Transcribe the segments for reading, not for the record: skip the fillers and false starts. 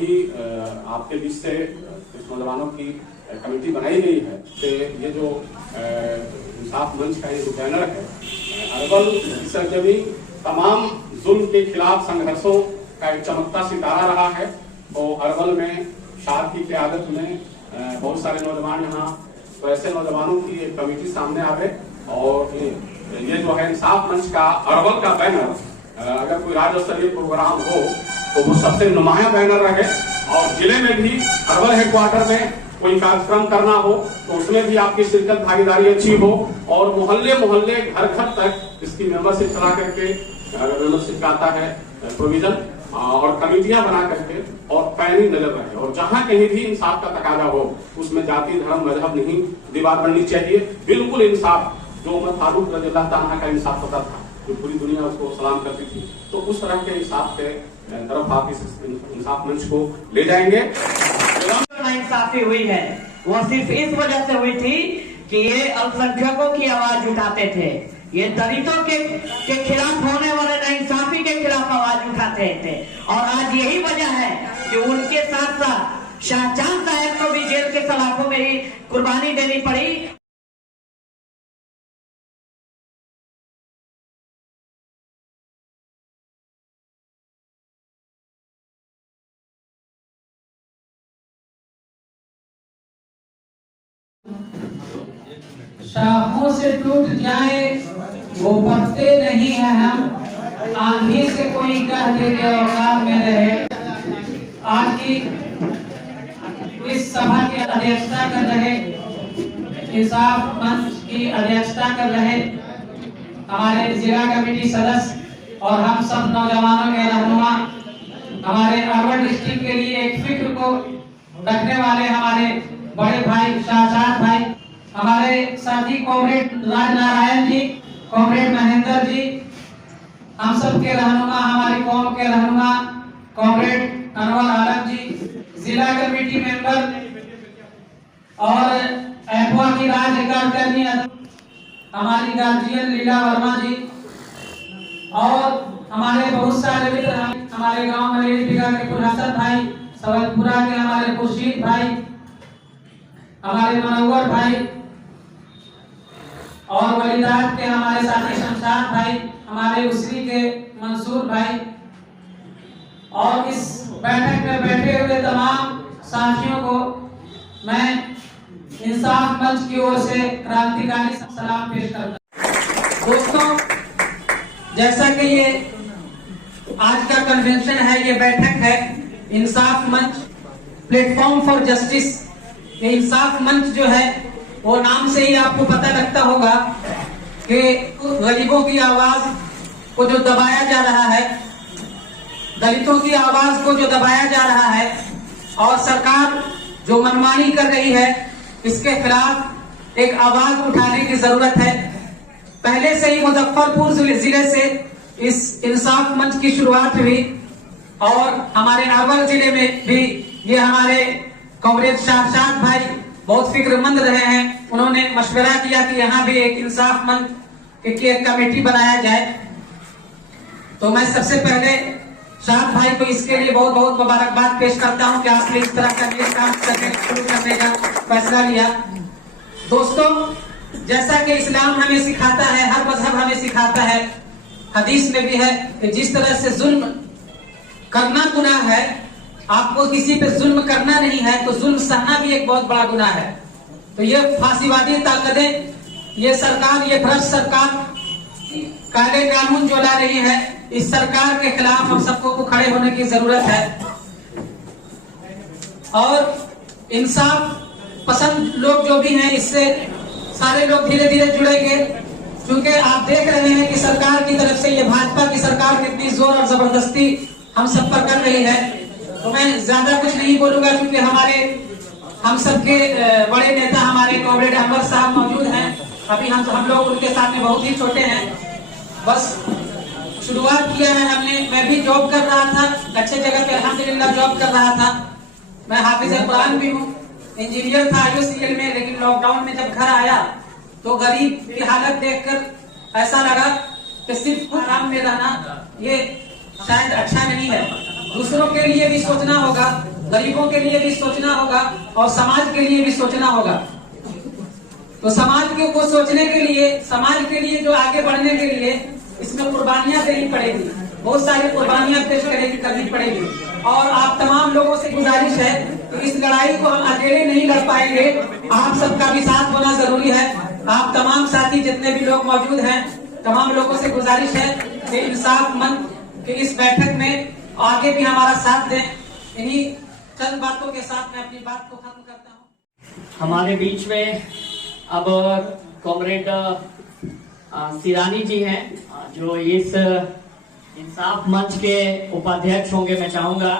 अभी आपके बीच से कुछ नौजवानों की कमेटी बनाई गई है कि ये जो इंसाफ मंच का ये जो बैनर है अरवल सरजमी तमाम जुल्म के खिलाफ संघर्षों का एक चमकता सितारा रहा है। तो अरवल में शाह की क़यादत में बहुत सारे नौजवान यहाँ, तो ऐसे नौजवानों की एक कमेटी सामने आवे और ये जो है इंसाफ मंच का अरवल का बैनर अगर कोई राज्य स्तरीय प्रोग्राम हो तो वो सबसे नुमाया बैनर रहे और जिले में भी अरवल हेडक्वार्टर में कोई कार्यक्रम करना हो तो उसमें भी आपकी शिरकत भागीदारी अच्छी हो और मोहल्ले मोहल्ले घर घर तक इसकी मेंबरशिप चला करके मेंबरशिप का आता है प्रोविजन और कमेटियां बना करके और पैनी नजर रहे और जहां कहीं भी इंसाफ का तकाजा हो उसमें जाति धर्म मजहब नहीं दीवार बननी चाहिए। बिल्कुल इंसाफ जो उमर फारूक रज़ियल्लाहु ताला का इंसाफ होता था जो पूरी दुनिया उसको सलाम करती थी, तो उस तरह के इंसाफ के तरफ आप इस इंसाफ मंच को ले जाएंगे। इंसाफी हुई है वो सिर्फ इस वजह से हुई थी कि ये अल्पसंख्यकों की आवाज उठाते थे, ये दलितों के खिलाफ होने वाले नाइंसाफी के खिलाफ आवाज उठाते थे और आज यही वजह है कि उनके साथ साथ शाहजहां साहब को भी जेल के सलाखों में ही कुर्बानी देनी पड़ी। शाखों से टूट जाए वो पत्ते नहीं है, हम आंधी से कोई कह दे के औकात में रहे। आज की इस सभा की अध्यक्षता कर रहे, इंसाफ मंच की अध्यक्षता कर रहे हमारे जिला कमेटी सदस्य और हम सब नौजवानों के रहनुमा, हमारे अरवल डिस्ट्रिक्ट के लिए एक फिक्र को रखने वाले हमारे बड़े भाई शाहजाद भाई, हमारे साथी कॉमरेड राजनारायण जी, कॉमरेड महेंद्र जी, हम सब के रहनुमा, हमारी कौम के रहनुमा कॉमरेड अनवर आलम जी, जिला कमेटी मेंबर और एफवा की राज्य कार्यकारिणी हमारी गार्जियन लीला वर्मा जी और हमारे बहुत सारे मित्र, हमारे गांव में के हसन भाई, सवलपुरा के हमारे खुर्शीद भाई, हमारे मनोवर भाई और वलीदात के हमारे साथी शमशाद भाई, हमारे उसरी के मंसूर भाई और इस बैठक में बैठे हुए तमाम साथियों को मैं इंसाफ मंच की ओर से क्रांतिकारी सलाम पेश करता हूं। दोस्तों, जैसा कि ये आज का कन्वेंशन है, ये बैठक है इंसाफ मंच प्लेटफॉर्म फॉर जस्टिस। ये इंसाफ मंच जो है वो नाम से ही आपको पता लगता होगा कि गरीबों की आवाज को जो दबाया जा रहा है, दलितों की आवाज को जो दबाया जा रहा है और सरकार जो मनमानी कर रही है, इसके खिलाफ एक आवाज उठाने की जरूरत है। पहले से ही मुजफ्फरपुर जिले से इस इंसाफ मंच की शुरुआत हुई और हमारे अरवल जिले में भी ये हमारे कॉमरेड शाहजाद भाई बहुत फिक्रमंद रहे हैं। उन्होंने मशवरा किया कि यहाँ भी एक इंसाफ मंच की एक कमेटी बनाया जाए। तो मैं सबसे पहले शाह भाई को इसके लिए बहुत बहुत मुबारकबाद पेश करता हूँ कि आपने इस तरह का नेक काम शुरू करने का फैसला लिया। दोस्तों, जैसा कि इस्लाम हमें सिखाता है, हर मजहब हमें सिखाता है, हदीस में भी है कि जिस तरह से जुल्म करना गुनाह है, आपको किसी पे जुल्म करना नहीं है तो जुल्म सहना भी एक बहुत बड़ा गुनाह है। तो ये फांसीवादी ताकतें, ये सरकार, ये भ्रष्ट सरकार काले कानून जो ला रही है, इस सरकार के खिलाफ हम सबको को खड़े होने की जरूरत है और इंसाफ पसंद लोग जो भी हैं, इससे सारे लोग धीरे धीरे जुड़ेंगे। क्योंकि आप देख रहे हैं कि सरकार की तरफ से ये भाजपा की सरकार कितनी जोर और जबरदस्ती हम सब पर कर रही है। तो मैं ज्यादा कुछ नहीं बोलूंगा क्योंकि हम सबके बड़े नेता हमारे कॉमरेड अनवर साहब मौजूद हैं। अभी हम लोग उनके सामने बहुत ही छोटे हैं, बस शुरुआत किया है हमने। मैं भी जॉब कर रहा था, अच्छे जगह पे अल्हम्दुलिल्लाह जॉब कर रहा था। मैं हाफिज कुरान भी हूँ, इंजीनियर था IOCL में, लेकिन लॉकडाउन में जब घर आया तो गरीब की हालत देखकर ऐसा लगा कि सिर्फ आराम में रहना ये शायद अच्छा नहीं है। दूसरों के लिए भी सोचना होगा, गरीबों के लिए भी सोचना होगा और समाज के लिए भी सोचना होगा। तो समाज को सोचने के लिए, समाज के लिए जो आगे बढ़ने के लिए इसमें कुर्बानियां देनी पड़ेगी, बहुत सारी कुर्बानियां पेश करनी पड़ेगी। और आप तमाम लोगों से गुजारिश है कि इस लड़ाई को हम अकेले नहीं लड़ पाएंगे, आप सबका भी साथ होना जरूरी है। आप तमाम साथी जितने भी लोग मौजूद हैं, तमाम लोगों से गुजारिश है कि इंसाफ मंच की इस बैठक में आगे भी हमारा साथ दें। इन्हीं चंद बातों के साथ मैं अपनी बात को खत्म करता हूँ। हमारे बीच में अब कॉमरेड सिरानी जी हैं, जो इस इंसाफ मंच के उपाध्यक्ष होंगे। मैं चाहूंगा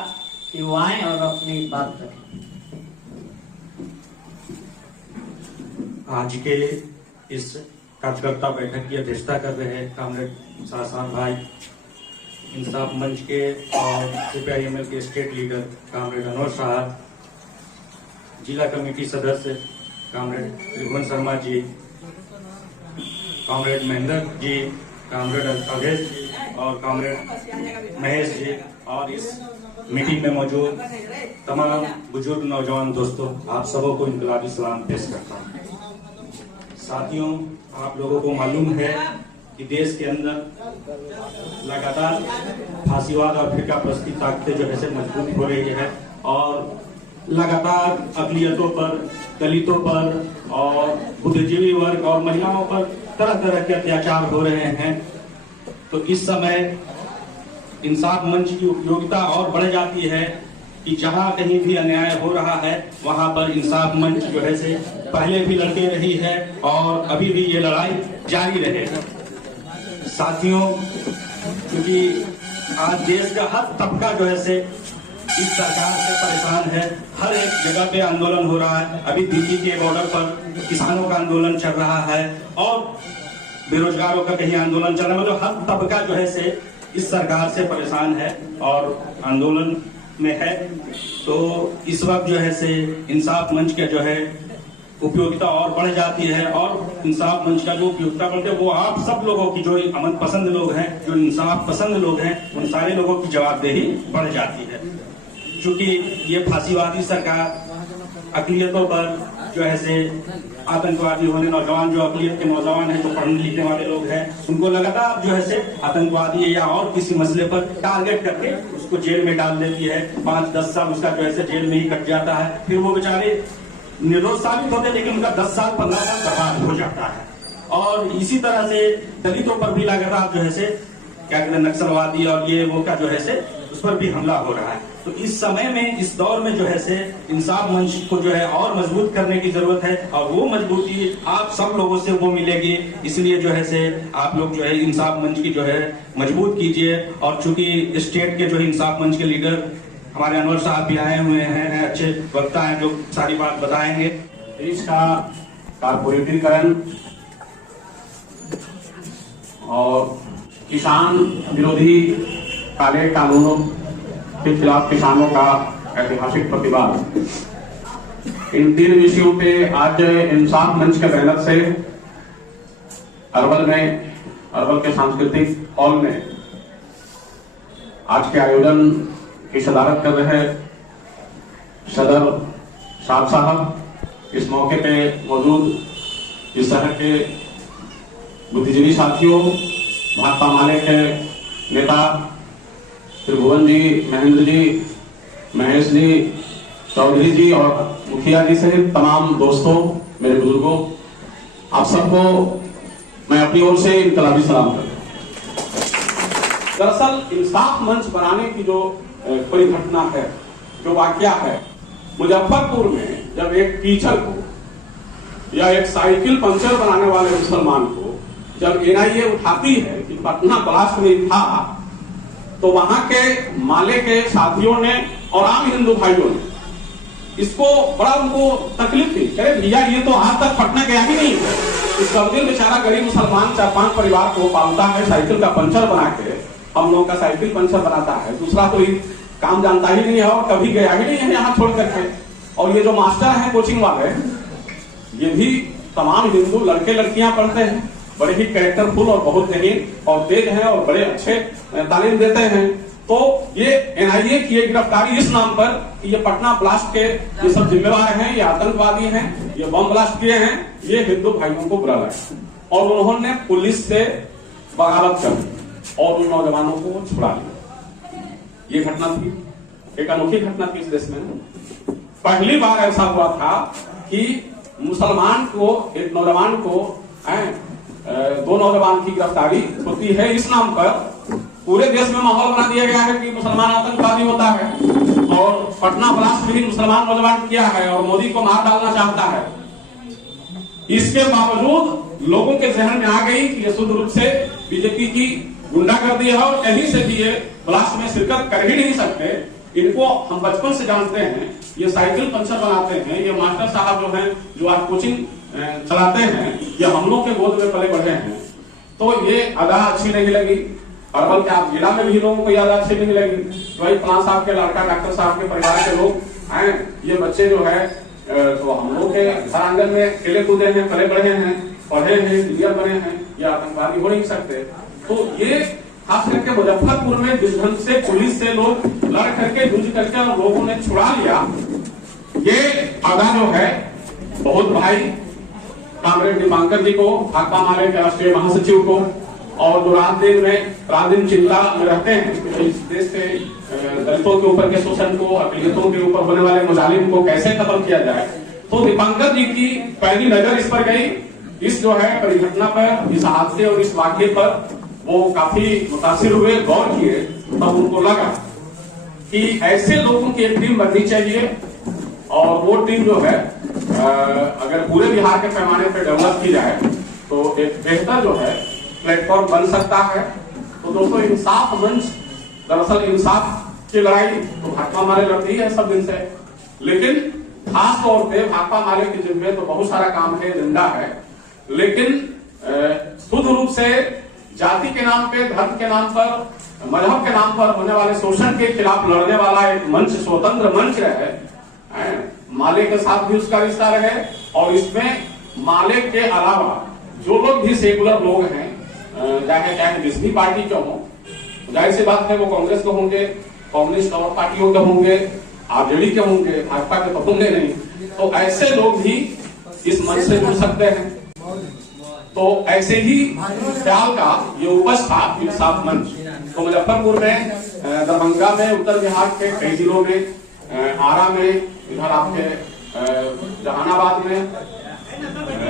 कि वो आए और अपनी बात रखें। आज के इस कार्यकर्ता बैठक की अध्यक्षता कर रहे हैं कॉमरेड शाहजहां भाई, इंसाफ मंच के और CPIML के स्टेट लीडर कॉमरेड अनवर साहब, जिला कमेटी सदस्य कॉमरेड त्रिभुवन शर्मा जी, कॉमरेड महेंद्र जी, कॉमरेड अवधेश जी और कॉमरेड महेश जी, और इस मीटिंग में मौजूद तमाम बुजुर्ग नौजवान दोस्तों, आप सबों को इनकलाबी सलाम पेश करता हूँ। साथियों, आप लोगों को मालूम है कि देश के अंदर लगातार फांसीवाद और फिरकापरस्ती ताकतें जो है मजबूत हो रही है और लगातार अक़लियतों पर, दलितों पर और बुद्धिजीवी वर्ग और महिलाओं पर तरह तरह के अत्याचार हो रहे हैं। तो इस समय इंसाफ मंच की उपयोगिता और बढ़ जाती है कि जहां कहीं भी अन्याय हो रहा है वहां पर इंसाफ मंच जो है से पहले भी लड़ते रही है और अभी भी ये लड़ाई जारी रहे। साथियों, क्योंकि आज देश का हर तबका जो है से इस सरकार से परेशान है, हर एक जगह पे आंदोलन हो रहा है। अभी दिल्ली के बॉर्डर पर किसानों का आंदोलन चल रहा है और बेरोजगारों का कहीं आंदोलन चल रहा है। मतलब हर तबका जो है से इस सरकार से परेशान है और आंदोलन में है। तो इस वक्त जो है से इंसाफ मंच के जो है उपयोगिता और बढ़ जाती है और इंसाफ मंच का जो उपयोगिता बढ़ती है वो आप सब लोगों की, जो अमन पसंद लोग हैं, जो इंसाफ पसंद लोग हैं, उन सारे लोगों की जवाबदेही बढ़ जाती है। क्योंकि ये फांसीवादी सरकार अक़लियतों पर जो है से आतंकवादी होने, नौजवान जो अक़लियत के नौजवान हैं, जो पढ़ने लिखने वाले लोग हैं, उनको लगातार जो है से आतंकवादी या और किसी मसले पर टारगेट करके उसको जेल में डाल देती है। 5-10 साल उसका जो है से जेल में ही कट जाता है। फिर वो बेचारे निर्दोष साबित होते हैं, लेकिन उनका 10 साल 15 साल बर्बाद हो जाता है। और इसी तरह से दलितों पर भी लगातार जो है से क्या कहते हैं, नक्सलवादी और ये वो का जो है से उस पर भी हमला हो रहा है। तो इस समय में, इस दौर में जो है से इंसाफ मंच को जो है और मजबूत करने की जरूरत है और वो मजबूती आप सब लोगों से वो मिलेगी। इसलिए जो है से आप लोग जो है इंसाफ मंच की जो है मजबूत कीजिए। और चूंकि स्टेट के जो इंसाफ मंच के लीडर हमारे अनवर साहब भी आए हुए हैं, अच्छे वक्ता हैं जो सारी बात बताएंगे। देश का कारपोरेटीकरण और किसान विरोधी काले कानूनों के खिलाफ किसानों का ऐतिहासिक प्रतिवाद, इन 3 विषयों पे आज इंसाफ मंच के बैनर से अरवल के सांस्कृतिक हॉल में आज के आयोजन की सदारत कर रहे सदर साहब, इस मौके पे मौजूद इस शहर के बुद्धिजीवी साथियों, भाकपा माले के नेता त्रिभुवन जी, महेंद्र जी, महेश जी, चौधरी जी और मुखिया जी सहित तमाम दोस्तों, मेरे बुजुर्गों, आप सबको मैं अपनी ओर से इनकलाबी सलाम करता हूं। दरअसल इंसाफ मंच बनाने की जो परिघटना है, जो वाकया है, मुजफ्फरपुर में जब एक टीचर को या एक साइकिल पंचर बनाने वाले मुसलमान को जब NIA उठाती है कि पटना ब्लास्ट में था, तो वहां के माले के साथियों ने और आम हिंदू भाइयों ने इसको बड़ा उनको तकलीफ थी। अरे भैया, ये तो आज तक पटना गया ही नहीं है। इस कबीर बेचारा गरीब मुसलमान 4-5 परिवार को पालता है, साइकिल का पंचर बना के हम लोगों का साइकिल पंचर बनाता है, दूसरा कोई काम जानता ही नहीं है और कभी गया ही नहीं है यहाँ छोड़ करके। और ये जो मास्टर है कोचिंग वाले, ये भी तमाम हिंदू लड़के लड़कियां पढ़ते हैं, बड़े ही कैरेक्टरफुल और बहुत जहीन और तेज हैं और बड़े अच्छे तालीम देते हैं। तो ये एनआईए की एक गिरफ्तारी इस नाम पर कि ये पटना ब्लास्ट के ये सब जिम्मेवार हैं, ये आतंकवादी हैं, ये बम ब्लास्ट किए हैं, ये हिंदू भाइयों को बुरा लगा और उन्होंने पुलिस से बगावत कर दी और उन नौजवानों को छुड़ा लिया। ये घटना थी, एक अनोखी घटना थी इस देश में। पहली बार ऐसा हुआ था कि मुसलमान को, एक नौजवान को, दो नौजवान की गिरफ्तारी होती है इस नाम पर। पूरे देश में माहौल बना दिया गया है कि मुसलमान आतंकवादी होता है और पटना ब्लास्ट भी मुसलमान नौजवान किया है और मोदी को मार डालना चाहता है। इसके बावजूद लोगों के जहन में आ गई कि ये शुद्ध रूप से बीजेपी की गुंडागर्दी है और कहीं से भी ये ब्लास्ट में शिरकत कर ही नहीं सकते। इनको हम बचपन से जानते हैं, ये साइकिल पंचर बनाते हैं, ये मास्टर साहब जो हैं, जो आज कोचिंग चलाते हैं, ये हम लोग के गोद में पले बढ़े हैं। तो ये अदा अच्छी नहीं लगी। अरवल के आप जिला में भी लोगों को याद अच्छी नहीं लगी। वही फलां साहब के लड़का, डॉक्टर साहब के परिवार के लोग हैं, ये बच्चे जो है तो हम लोग के घर आंगन में खेले कूदे हैं, पले बढ़े हैं, पढ़े हैं, इंजीनियर बने हैं, ये आतंकवादी हो नहीं सकते। तो ये खास करके मुजफ्फरपुर में जिस ढंग से पुलिस से लोग लड़ करके, जूझ करके और लोगों ने छुड़ा लिया, ये अदा जो है बहुत भाई कामरेड दीपांकर जी को, भाकपा माले के राष्ट्रीय महासचिव को, और जो रात दिन चिंता में रहते हैं कि इस देश के दलितों के ऊपर के शोषण को, अकलियतों के ऊपर होने वाले मुजालिम को कैसे खत्म किया जाए। तो दीपांकर जी की पहली नजर इस पर गई, इस जो है परिघटना पर, इस हादसे और इस वाक्य पर वो काफी मुतासिर हुए, गौर किए। तब उनको लगा कि ऐसे लोगों की एक टीम बननी चाहिए और वो टीम जो है अगर पूरे बिहार के पैमाने पर डेवलप की जाए तो एक बेहतर जो है प्लेटफॉर्म बन सकता है। तो दोस्तों, इंसाफ मंच, दरअसल इंसाफ की लड़ाई तो भाकपा माले लड़ती है सब दिन से, लेकिन खास तौर पे भाकपा माले के जिम्मे तो बहुत सारा काम है, एजेंडा है, लेकिन शुद्ध रूप से जाति के नाम पे, धर्म के नाम पर, मजहब के नाम पर होने वाले शोषण के खिलाफ लड़ने वाला एक मंच, स्वतंत्र मंच रहे, माले के साथ भी उसका रिश्ता रहे और इसमें माले के अलावा जो लोग भी सेकुलर लोग हैं, चाहे किसी भी पार्टी के हों, जाहिर सी बात है वो कांग्रेस के होंगे, कम्युनिस्ट और पार्टियों के होंगे, आरजेडी के होंगे, भाजपा के तो होंगे नहीं, तो ऐसे लोग भी इस मंच से जुड़ सकते हैं। तो ऐसे ही ख्याल का ये उपज था इंसाफ मंच। तो मुजफ्फरपुर में, दरभंगा में, उत्तर बिहार के कई जिलों में, आरा में, इधर आपके जहानाबाद में,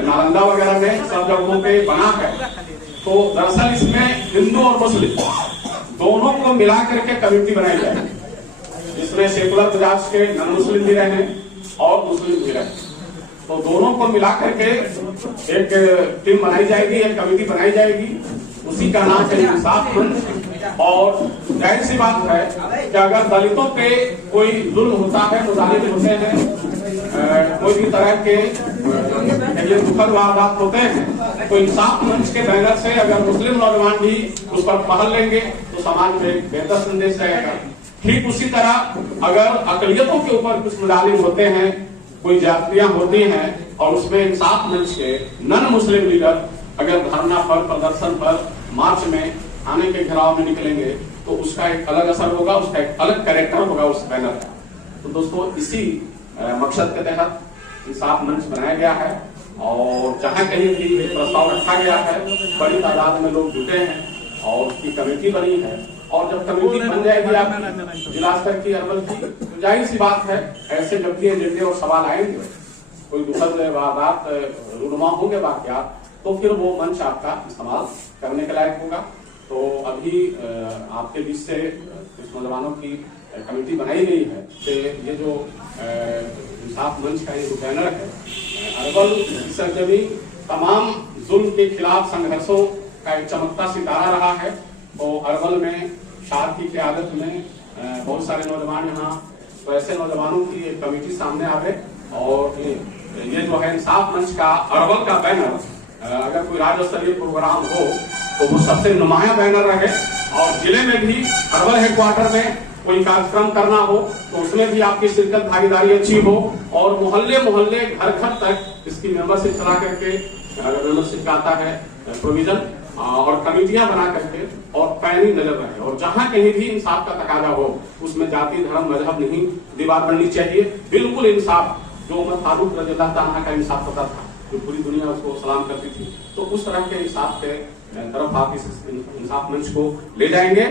नालंदा वगैरह में सब जगहों पे बना है। तो दरअसल इसमें हिंदू और मुस्लिम दोनों को मिला करके कमेटी बनाई जाएगी। इसमें सेकुलर मिजाज के नॉन मुस्लिम भी रहे और मुस्लिम भी रहे, तो दोनों को मिला करके एक टीम बनाई जाएगी, एक कमेटी बनाई जाएगी, उसी का नाम है इंसाफ मंच। और जाहिर सी बात है कि अगर दलितों पे कोई जुल्म होता है, मुजालिम होते हैं, कोई भी तरह के दुखद वारदात होते हैं, तो इंसाफ मंच के बैनर से अगर मुस्लिम नौजवान भी उस पर पहल लेंगे तो समाज में बेहतर संदेश रहेगा। ठीक उसी तरह अगर अकलियतों के ऊपर कुछ मुजालिम होते हैं, कोई जातियां होती हैं और उसमें इंसाफ मंच के नॉन मुस्लिम लीडर अगर धरना पर, प्रदर्शन पर, मार्च में, थाने के घेराव में निकलेंगे तो उसका एक अलग असर होगा, उसका एक अलग कैरेक्टर होगा उस बैनर का। तो दोस्तों, इसी मकसद के तहत इंसाफ मंच बनाया गया है और जहां कहीं भी प्रस्ताव रखा गया है, बड़ी तादाद में लोग जुटे हैं और उसकी कमेटी बनी है। और जब कमेटी बन जाएगी आपकी जिला स्तर की, अरवल की, तो जाहिर सी बात है ऐसे जब भी एजेंडे और सवाल आएंगे, कोई दुखद वारदात, रुनुमा होंगे वाकयात, तो फिर वो मंच आपका इस्तेमाल करने के लायक होगा। तो अभी आपके बीच से कुछ नौजवानों की कमेटी बनाई गई है कि ये जो इंसाफ मंच का ये जो बैनर है, अरवल की सरजमी तमाम जुल्म के खिलाफ संघर्षों का एक चमकता सितारा रहा है। तो अरवल में शाह की क़यादत में बहुत सारे नौजवान यहाँ, तो ऐसे नौजवानों की एक कमेटी सामने आवे और ये जो है इंसाफ मंच का अरवल का बैनर, अगर कोई राज्य स्तरीय प्रोग्राम हो तो वो सबसे नुमाया बैनर रहे और जिले में भी अरवल हेडक्वार्टर में कोई कार्यक्रम करना हो तो उसमें भी आपकी शिरकत, भागीदारी अच्छी हो और मोहल्ले मोहल्ले, घर घर तक इसकी मेंबरशिप चला करके, अगर मेंबरशिप का आता है प्रोविजन, और कमेटियां बना करके और पैनी नजर रहे, और जहां कहीं भी इंसाफ का तकाजा हो उसमें जाति धर्म मजहब नहीं दीवार बननी चाहिए। बिल्कुल इंसाफ, जो उमर फारूक रज़ियल्लाहु ताला का इंसाफ पता था, जो पूरी दुनिया उसको सलाम करती थी, तो उस तरह के इंसाफ के तरफ आप इस इंसाफ मंच को ले जाएंगे।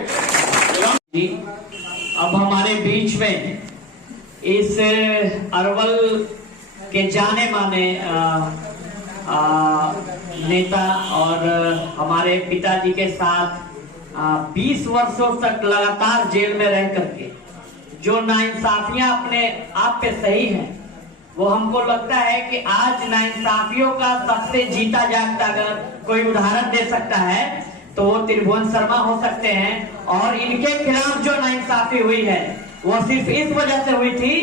अब हमारे बीच में इस अरवल के जाने माने नेता और हमारे पिताजी के साथ 20 वर्षों तक लगातार जेल में रह करके जो नाइंसाफियां अपने आप पे सही हैं, वो हमको लगता है कि आज नाइंसाफियों का सबसे जीता जागता अगर कोई उदाहरण दे सकता है तो वो त्रिभुवन शर्मा हो सकते हैं। और इनके खिलाफ जो नाइंसाफी हुई है वो सिर्फ इस वजह से हुई थी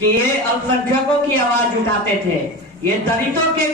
कि ये अल्पसंख्यकों की आवाज उठाते थे, ये दलितों के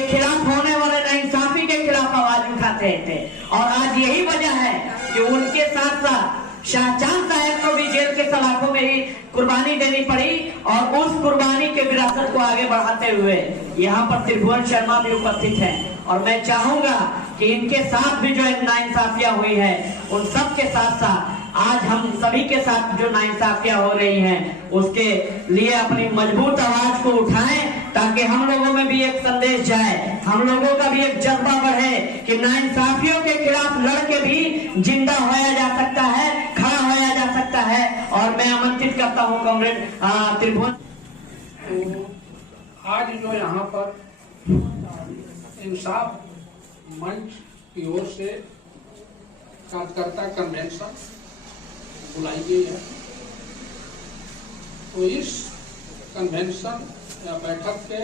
खिलाफ होने वाले नाइंसाफी के खिलाफ आवाज उठाते थे। और आज यही वजह है कि उनके साथ साथ शाहजहां साहब को भी जेल के सलाखों में ही कुर्बानी देनी पड़ी, और उस कुर्बानी के विरासत को आगे बढ़ाते हुए यहाँ पर त्रिभुवन शर्मा भी उपस्थित हैं। और मैं चाहूंगा कि इनके साथ भी जो नाइंसाफियां हुई है उन सब के साथ साथ आज हम सभी के साथ जो नाइंसाफियां हो रही हैं उसके लिए अपनी मजबूत आवाज को उठाएं, ताकि हम लोगों में भी एक संदेश जाए, हम लोगों का भी एक जज्बा बढ़े कि नाइंसाफियों के खिलाफ लड़के भी जिंदा होया जा सकता है, खड़ा होया जा सकता है। और मैं आमंत्रित करता हूं कॉमरेड त्रिभुवन। तो आज जो यहाँ पर इंसाफ मंच की ओर से कार्यकर्ता कन्वेंशन बुलाई गई है, तो इस कन्वेंशन या बैठक के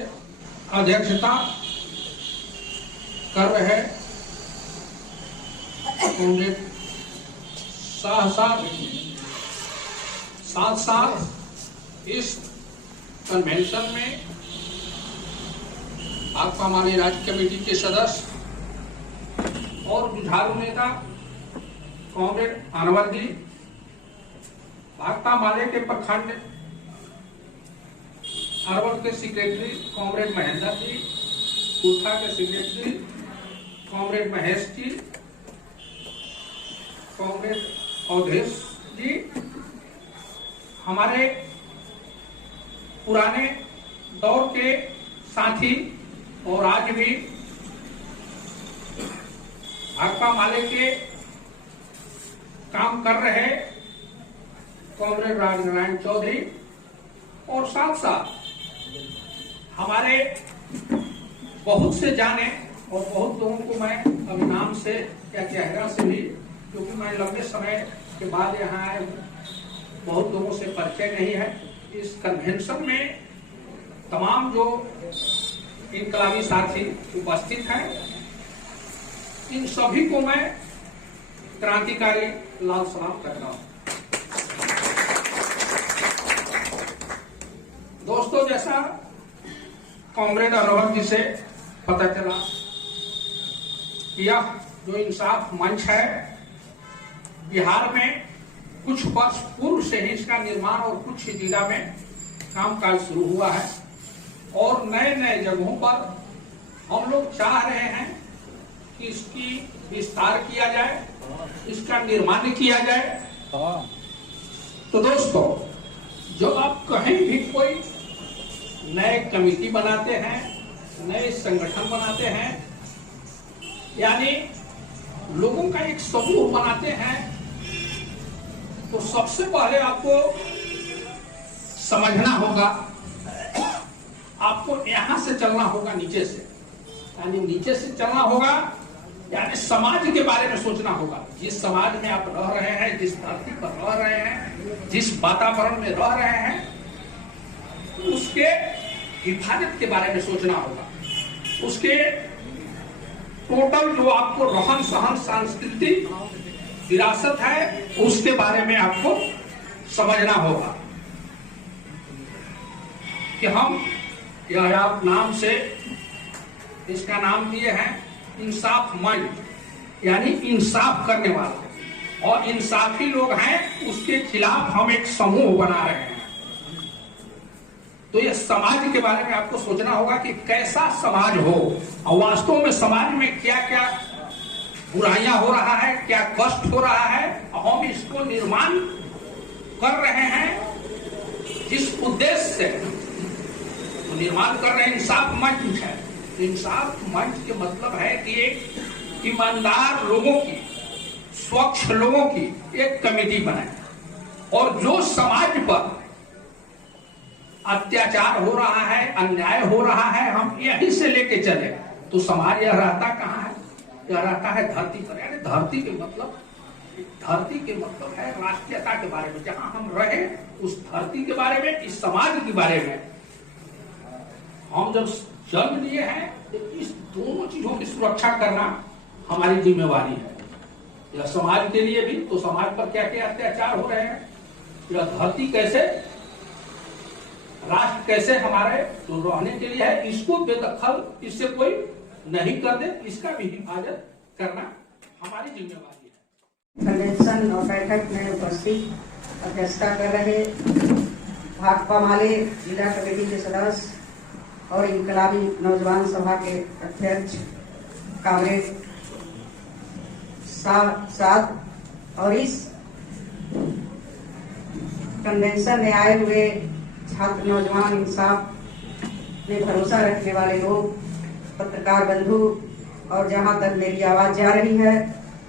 अध्यक्षता कर रहे कॉमरेड शाह साहब, साथ साथ इस कन्वेंशन में भाकपा माले राज्य कमेटी के सदस्य और जुझारू नेता कॉमरेड अनवर जी, भाकपा माले के प्रखंड अरवल के सेक्रेटरी कॉमरेड महेंद्र जी, कुर्था के secretary comrade Mahesh ji, comrade Awadhesh जी, हमारे पुराने दौर के साथी और आज भी भाकपा माले के काम कर रहे कॉमरेड राजनारायण चौधरी, और साथ साथ हमारे बहुत से जाने और बहुत लोगों को मैं अभी नाम से या चेहरा से भी, क्योंकि मैं लंबे समय के बाद यहाँ आया हूँ, बहुत लोगों से परिचय नहीं है। इस कन्वेंशन में तमाम जो इनकलाबी साथी उपस्थित हैं, इन सभी को मैं क्रांतिकारी लाल सलाम करता हूं। दोस्तों, जैसा कॉमरेड अनवर जी से पता चला कि यह जो इंसाफ मंच है, बिहार में कुछ वर्ष पूर्व से ही इसका निर्माण और कुछ ही जिला में कामकाज शुरू हुआ है, और नए नए जगहों पर हम लोग चाह रहे हैं कि इसकी विस्तार किया जाए, इसका निर्माण किया जाए। तो दोस्तों, जो आप कहीं भी कोई नए कमेटी बनाते हैं, नए संगठन बनाते हैं, यानी लोगों का एक समूह बनाते हैं, तो सबसे पहले आपको समझना होगा, आपको यहां से चलना होगा, नीचे से, यानी नीचे से चलना होगा, यानी समाज के बारे में सोचना होगा। जिस समाज में आप रह रहे हैं, जिस धरती पर रह रहे हैं, जिस वातावरण में रह रहे हैं, उसके हिफाजत के बारे में सोचना होगा। उसके टोटल जो आपको रहन सहन सांस्कृतिक विरासत है, उसके बारे में आपको समझना होगा कि हम यह आप नाम से इसका नाम दिए हैं इंसाफ मंच, यानी इंसाफ करने वाला, और इंसाफी लोग हैं, उसके खिलाफ हम एक समूह बना रहे हैं। तो ये समाज के बारे में आपको सोचना होगा कि कैसा समाज हो, और वास्तव में समाज में क्या क्या बुराइयां हो रहा है, क्या कष्ट हो रहा है, हम इसको निर्माण कर रहे हैं जिस उद्देश्य से तो निर्माण कर रहे हैं। इंसाफ मंच है। इंसाफ मंच के मतलब है कि एक ईमानदार लोगों की, स्वच्छ लोगों की एक कमेटी बनाए और जो समाज पर अत्याचार हो रहा है, अन्याय हो रहा है, हम यहीं से लेके चले तो समाज यह रहता कहाँ है? यह रहता है धरती पर। यानी धरती के मतलब है राष्ट्रीयता के बारे में, जहां हम रहे उस धरती के बारे में, इस समाज के बारे में। हम जब जन्म लिए हैं तो इस दोनों चीजों की सुरक्षा करना हमारी जिम्मेवारी है। यह समाज के लिए भी, तो समाज पर क्या क्या अत्याचार हो रहे हैं, यह धरती कैसे, राष्ट्र कैसे हमारे जो रहने के लिए है, इसको बेदखल इससे कोई नहीं कर दे, इसका भी हिफाजत करना हमारी जिम्मेवारी है। कन्वेंशन और बैठक में उपस्थित अध्यक्षता कर रहे भाकपा माले जिला कमेटी के सदस्य और इनकलाबी नौजवान सभा के अध्यक्ष कामरेड साथ और इस कन्वेंशन में आए हुए छात्र, नौजवान, इंसाफ में भरोसा रखने वाले लोग, पत्रकार बंधु और जहां तक मेरी आवाज जा रही है,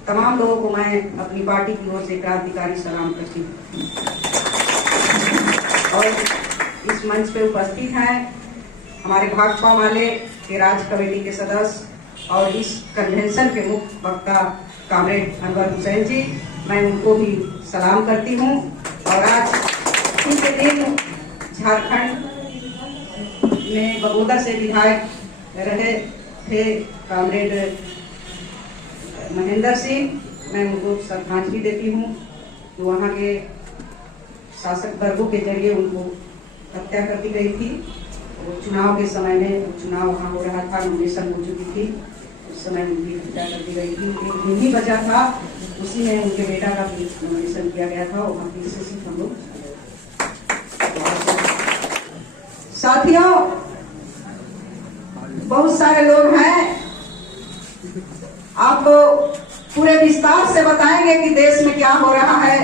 तमाम लोगों को मैं अपनी पार्टी की ओर से क्रांतिकारी सलाम करती हूँ। और इस मंच पे उपस्थित हैं हमारे भाकपा माले के राज्य कमेटी के सदस्य और इस कन्वेंशन के मुख्य वक्ता कामरेड अनवर हुसैन जी, मैं उनको भी सलाम करती हूँ। और आज के दिन झारखंड में बगोदर से विधायक रहे थे कामरेड महेंद्र सिंह, मैं उनको श्रद्धांजलि देती हूँ। तो वहाँ के शासक वर्गों के जरिए उनको हत्या कर दी गई थी। वो चुनाव के समय में, चुनाव वहाँ हो रहा था, नॉमिनेशन हो चुकी थी, उस समय उनकी हत्या कर दी गई थी। एक दिन ही बचा था, उसी में उनके बेटा का भी नॉमिनेशन किया गया था। वहाँ की सिर्फ हम लोग साथियों, बहुत सारे लोग हैं, आपको पूरे विस्तार से बताएंगे कि देश में क्या हो रहा है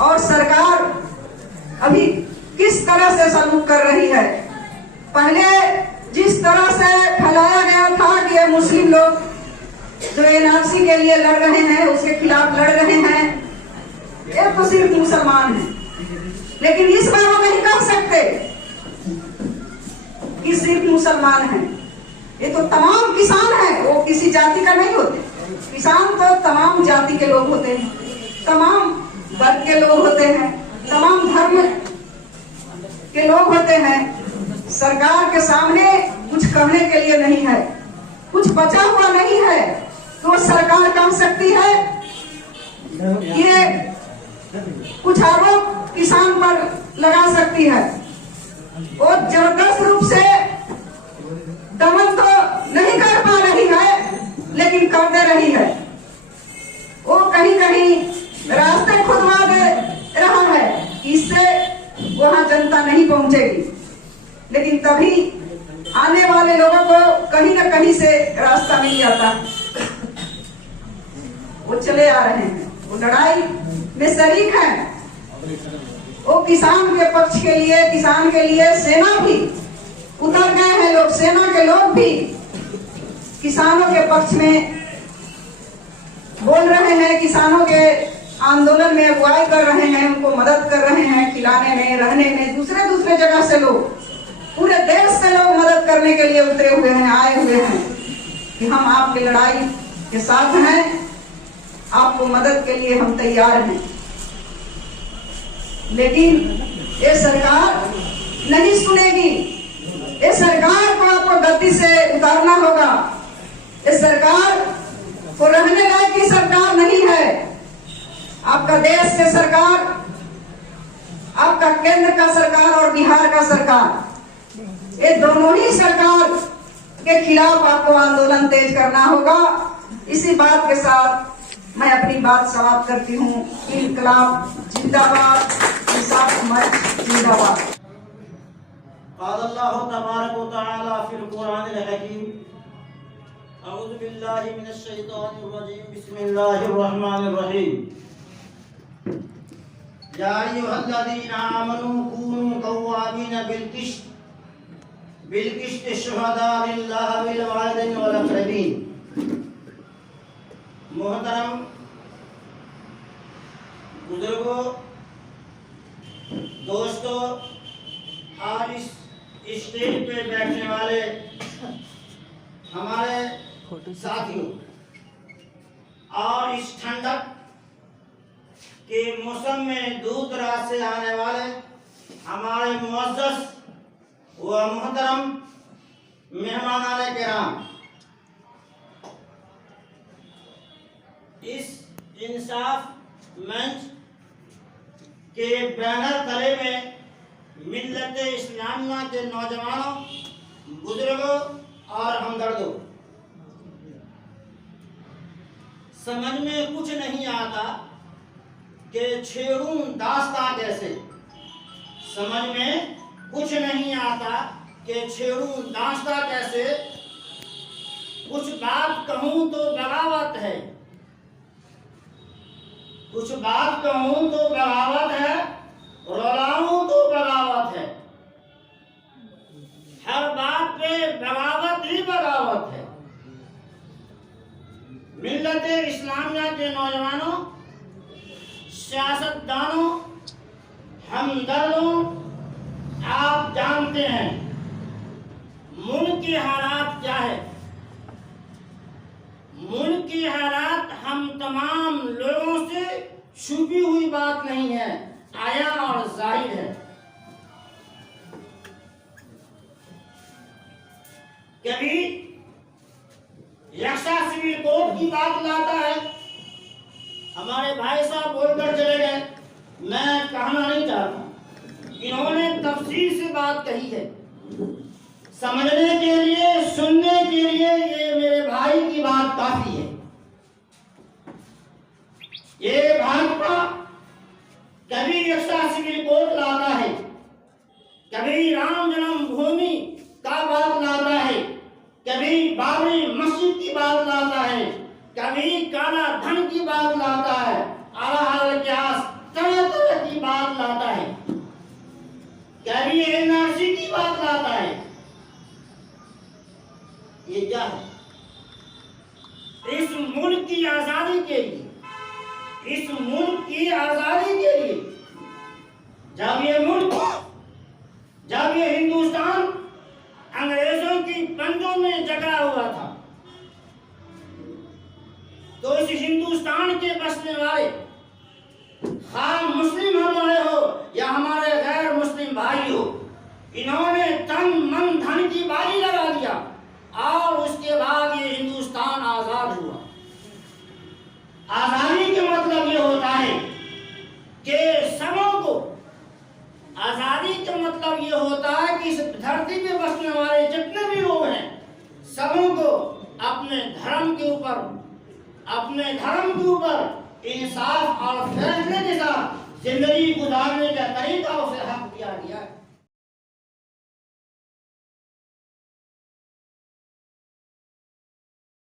और सरकार अभी किस तरह से सलूक कर रही है। पहले जिस तरह से फैलाया गया था कि ये मुस्लिम लोग जो एनआरसी के लिए लड़ रहे हैं, उसके खिलाफ लड़ रहे हैं, ये तो सिर्फ मुसलमान हैं। लेकिन इस बार वो नहीं कह सकते कि सिर्फ मुसलमान हैं, ये तो तमाम किसान हैं, वो किसी जाति का नहीं होते। किसान तो तमाम जाति के लोग होते हैं, तमाम वर्ग के लोग होते हैं, तमाम धर्म के लोग होते हैं। सरकार के सामने कुछ कहने के लिए नहीं है, कुछ बचा हुआ नहीं है, तो सरकार कह सकती है ये कुछ आरोप किसान पर लगा सकती है। वो जबरदस्त रूप से दमन तो नहीं कर पा रही है, लेकिन कर दे रही है। वो कहीं कहीं रास्ते खुदवा दे रहा है, इससे वहां जनता नहीं पहुंचेगी। लेकिन तभी आने वाले लोगों को कहीं न कहीं से रास्ता मिल जाता। वो चले आ रहे हैं, वो लड़ाई में शरीक हैं। वो किसान के पक्ष के लिए, किसान के लिए सेना भी उतर गए हैं लोग, सेना के लोग भी किसानों के पक्ष में बोल रहे हैं, किसानों के आंदोलन में अगुवाई कर रहे हैं, उनको मदद कर रहे हैं, खिलाने में, रहने में। दूसरे जगह से लोग, पूरे देश से लोग मदद करने के लिए उतरे हुए हैं, आए हुए हैं कि हम आपकी लड़ाई के साथ हैं, आपको मदद के लिए हम तैयार हैं। लेकिन ये सरकार नहीं सुनेगी। ये सरकार को आपको गद्दी से उतारना होगा। ये सरकार को रहने लायक की सरकार नहीं है। आपका देश के सरकार, आपका केंद्र का सरकार और बिहार का सरकार, ये दोनों ही सरकार के खिलाफ आपको आंदोलन तेज करना होगा। इसी बात के साथ मैं अपनी बात समाप्त करती हूँ। इनकलाब जिंदाबाद, इंसाफ मंच जिंदाबाद। क़ाल अल्लाहु तबारक व तआला फ़िल क़ुरानिल हकीम अऊज़ु बिल्लाहि मिनश शैतानिर रजीम बिस्मिल्लाहिर रहमानिर रहीम या अय्युहल्लज़ीना आमनू कूनू कव्वामीना बिल क़िस्त शुहदा लिल्लाहि वल वालिदैन वल अक़रबीन। मोहतरम बुजुर्गों, दोस्तों, आज इस स्टेज पे बैठने वाले हमारे साथियों और इस ठंडक के मौसम में दूर दराज से आने वाले हमारे मुअज़्ज़ज़ व मोहतरम मेहमानाने किराम, इस इंसाफ मंच के बैनर तले में मिल्लत इस्लामिया के नौजवानों, बुजुर्गों और हमदर्दों, समझ में कुछ नहीं आता कि छेड़ूं दास्तां कैसे। समझ में कुछ नहीं आता कि छेड़ूं दास्तां कैसे। कुछ बात कहूं तो बगावत है, कुछ बात कहूं तो बगावत है, रोलाऊं तो बगावत है। हर बात पे बगावत ही बगावत है। मिल्लत इस्लामिया के नौजवानों, सियासतदानों, हमदर्दों, आप जानते हैं मुल्क के हालात क्या है। मुल्क के हालात हम तमाम लोगों से छुपी हुई बात नहीं है, आया और जाहिर है। कभी यक्षा सिविल कोड की बात लाता है, हमारे भाई साहब बोलकर चले गए, मैं कहना नहीं चाहता, इन्होंने तफसील से बात कही है। समझने के लिए, सुनने के लिए ये मेरे भाई की बात काफी है। ये भाजपा कभी यक्षा सिविल कोड लाता है, कभी राम जन्मभूमि का बात लाता है, कभी बाबरी मस्जिद की बात लाता है, कभी काला धन की बात लाता है, तरह तरह की बात लाता है, कभी एनआरसी की बात लाता है। ये क्या है? इस मुल्क की आजादी के लिए, इस मुल्क की आजादी के लिए जब ये हिंदुस्तान अंग्रेजों की पंजों में जकड़ा हुआ था, तो इस हिंदुस्तान के बसने वाले, खास मुस्लिम हमारे हो या हमारे गैर मुस्लिम भाई हो, इन्होंने तन मन धन की बाजी लगा दिया और उसके बाद ये हिंदुस्तान आजाद हुआ। आजादी का मतलब ये होता है कि सबों को, आजादी का मतलब ये होता है कि इस धरती पे बसने वाले जितने भी लोग हैं, सबों को अपने धर्म के ऊपर इंसाफ और फैसले के साथ जिंदगी गुजारने का तरीका उसे हक दिया गया है।